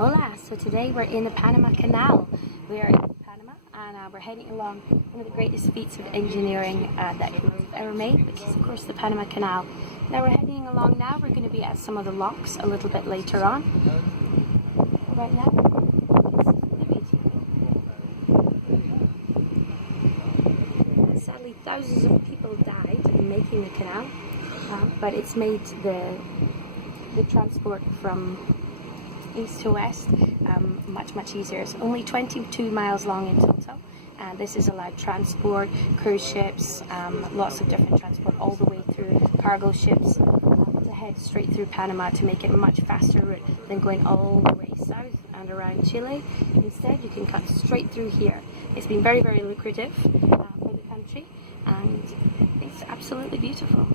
Hola! So today we're in the Panama Canal. We are in Panama and we're heading along one of the greatest feats of engineering that we've ever made, which is of course the Panama Canal. Now we're heading along now. We're going to be at some of the locks a little bit later on. Right now, sadly thousands of people died in making the canal, but it's made the transport from east to west much easier. It's only 22 miles long in total, and this has allowed transport, cruise ships, lots of different transport all the way through, cargo ships, to head straight through Panama to make it a much faster route than going all the way south and around Chile. Instead, you can cut straight through here. It's been very lucrative for the country, and it's absolutely beautiful.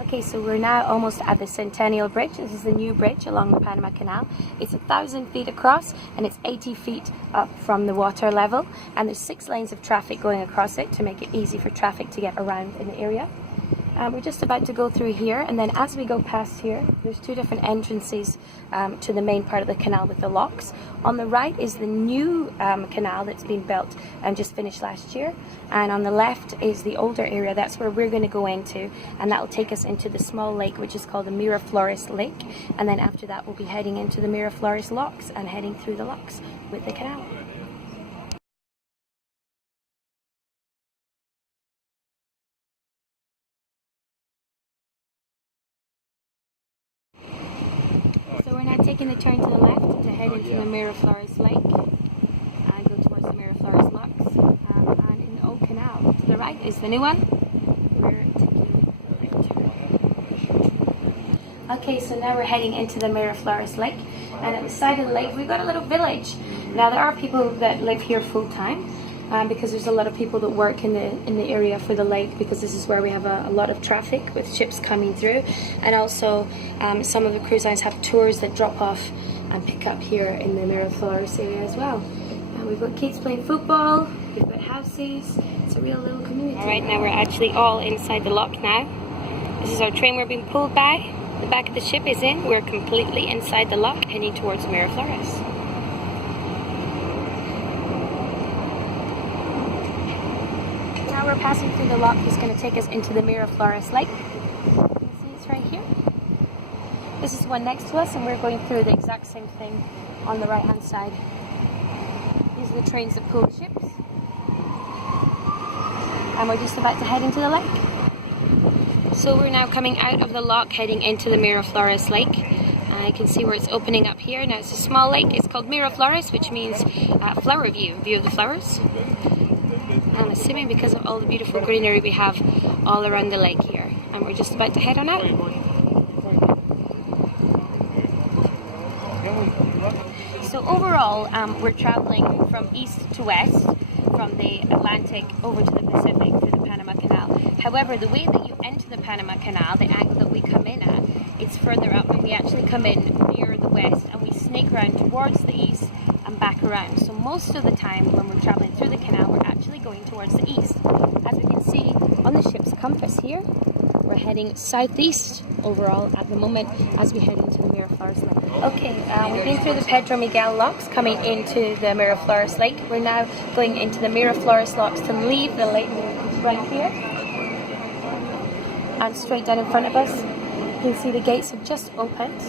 Okay, so we're now almost at the Centennial Bridge. This is the new bridge along the Panama Canal. It's 1,000 feet across and it's 80 feet up from the water level, and there's 6 lanes of traffic going across it to make it easy for traffic to get around in the area. We're just about to go through here, and then as we go past here, there's 2 different entrances to the main part of the canal with the locks. On the right is the new canal that's been built and just finished last year, and on the left is the older area. That's where we're going to go into, and that will take us into the small lake which is called the Miraflores Lake, and then after that we'll be heading into the Miraflores Locks and heading through the locks with the canal. So we're now taking the turn to the left to head into the Miraflores Lake and go towards the Miraflores Locks, and in the old canal. To the right is the new one. We're taking the right turn. Okay, so now we're heading into the Miraflores Lake, and at the side of the lake we've got a little village. Now there are people that live here full time, because there's a lot of people that work in the area for the lake, because this is where we have a lot of traffic with ships coming through, and also some of the cruise lines have tours that drop off and pick up here in the Miraflores area as well. We've got kids playing football, we've got houses, it's a real little community. Alright, now we're actually all inside the lock now. This is our train we're being pulled by. The back of the ship is in, we're completely inside the lock heading towards Miraflores. Now we're passing through the lock. It's going to take us into the Miraflores Lake. You can see it's right here. This is the one next to us, and we're going through the exact same thing on the right hand side. These are the trains that pull the ships. And we're just about to head into the lake. So we're now coming out of the lock heading into the Miraflores Lake. You can see where it's opening up here. Now it's a small lake. It's called Miraflores, which means flower view of the flowers. I'm assuming because of all the beautiful greenery we have all around the lake here. And we're just about to head on out. So overall, we're traveling from east to west, from the Atlantic over to the Pacific through the Panama Canal. However, the way that you enter the Panama Canal, the angle that we come in at, it's further up, and we actually come in near the west and we snake around towards the east and back around. So most of the time when we're traveling through the canal, we're actually going towards the east. As we can see on the ship's compass here, we're heading southeast overall at the moment as we head into the Miraflores Lake. Okay, we've been through the Pedro Miguel locks coming into the Miraflores Lake. We're now going into the Miraflores Locks to leave the lake right here. And straight down in front of us, you can see the gates have just opened,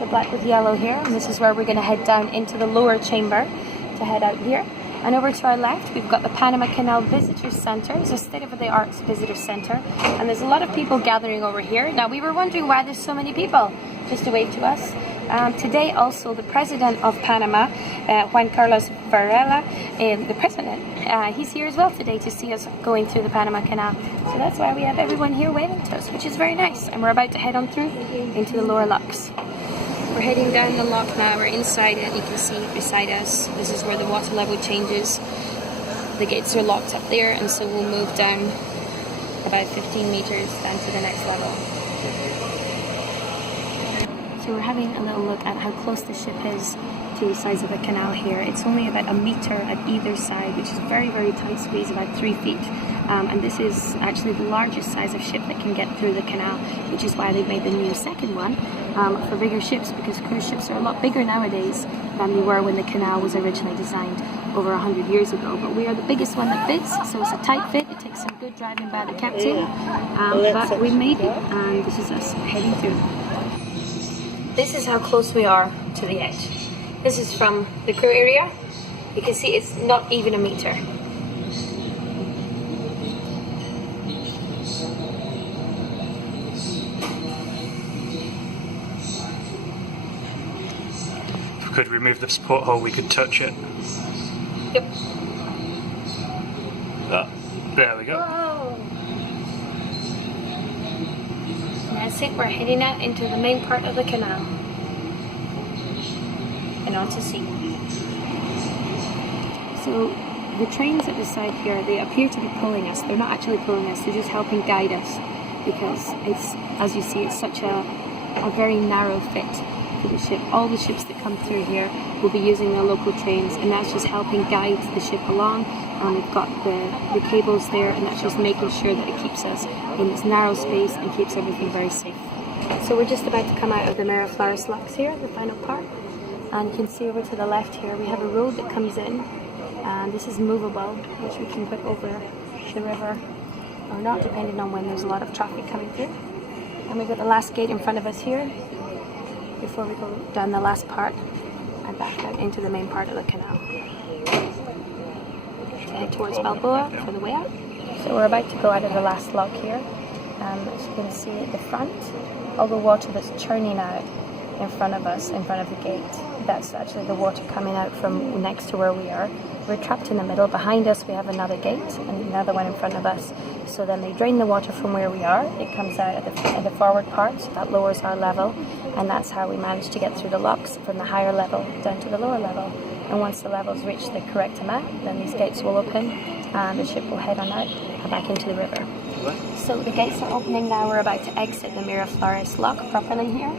the black with yellow here, and this is where we're going to head down into the lower chamber to head out here. And over to our left, we've got the Panama Canal Visitor Center. It's a state-of-the-art visitor center, and there's a lot of people gathering over here. Now, we were wondering why there's so many people. Just to wave to us. Today, also, the President of Panama, Juan Carlos Varela, the President, he's here as well today to see us going through the Panama Canal. So that's why we have everyone here waving to us, which is very nice. And we're about to head on through into the lower locks. We're heading down the lock now. We're inside it. You can see beside us, this is where the water level changes. The gates are locked up there, and so we'll move down about 15 meters down to the next level. So we're having a little look at how close the ship is to the sides of the canal here. It's only about a meter at either side, which is very tight squeeze, about 3 feet. and this is actually the largest size of ship that can get through the canal, which is why they've made the new second one for bigger ships, because cruise ships are a lot bigger nowadays than they were when the canal was originally designed over 100 years ago. But we are the biggest one that fits, so it's a tight fit. It takes some good driving by the captain, but we made it, and this is us heading through. This is how close we are to the edge. This is from the crew area. You can see it's not even a meter. If we could remove this porthole, we could touch it. Yep. There we go. Whoa. That's it, we're heading out into the main part of the canal and on to sea. So the trains at the side here, they appear to be pulling us. They're not actually pulling us, they're just helping guide us, because it's, as you see, it's such a very narrow fit for the ship. All the ships that come through here will be using the local trains, and that's just helping guide the ship along. And we've got the cables there, and that's just making sure that it keeps us in this narrow space and keeps everything very safe. So we're just about to come out of the Miraflores Locks here, the final part. And you can see over to the left here, we have a road that comes in, and this is movable, which we can put over the river or not, depending on when there's a lot of traffic coming through. And we've got the last gate in front of us here, before we go down the last part and back out into the main part of the canal. To head towards Balboa for the way out. So we're about to go out of the last lock here. As you can see at the front, all the water that's churning out in front of us, in front of the gate, that's actually the water coming out from next to where we are. We're trapped in the middle. Behind us we have another gate and another one in front of us. So then they drain the water from where we are. It comes out at the forward part, so that lowers our level, and that's how we manage to get through the locks from the higher level down to the lower level. And once the levels reach the correct amount, then these gates will open and the ship will head on out back into the river. So the gates are opening now. We're about to exit the Miraflores Lock properly here.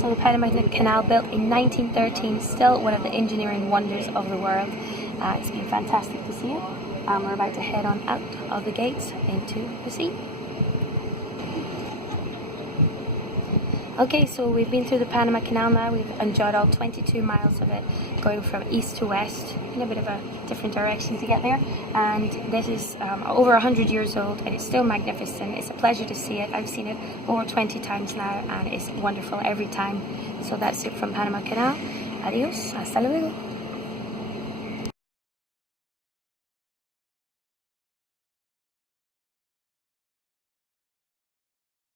So the Panama Canal, built in 1913, still one of the engineering wonders of the world. It's been fantastic to see it. We're about to head on out of the gates into the sea. Okay, so we've been through the Panama Canal now. We've enjoyed all 22 miles of it, going from east to west in a bit of a different direction to get there. And this is over 100 years old, and it's still magnificent. It's a pleasure to see it. I've seen it over 20 times now, and it's wonderful every time. So that's it from Panama Canal. Adios, hasta luego.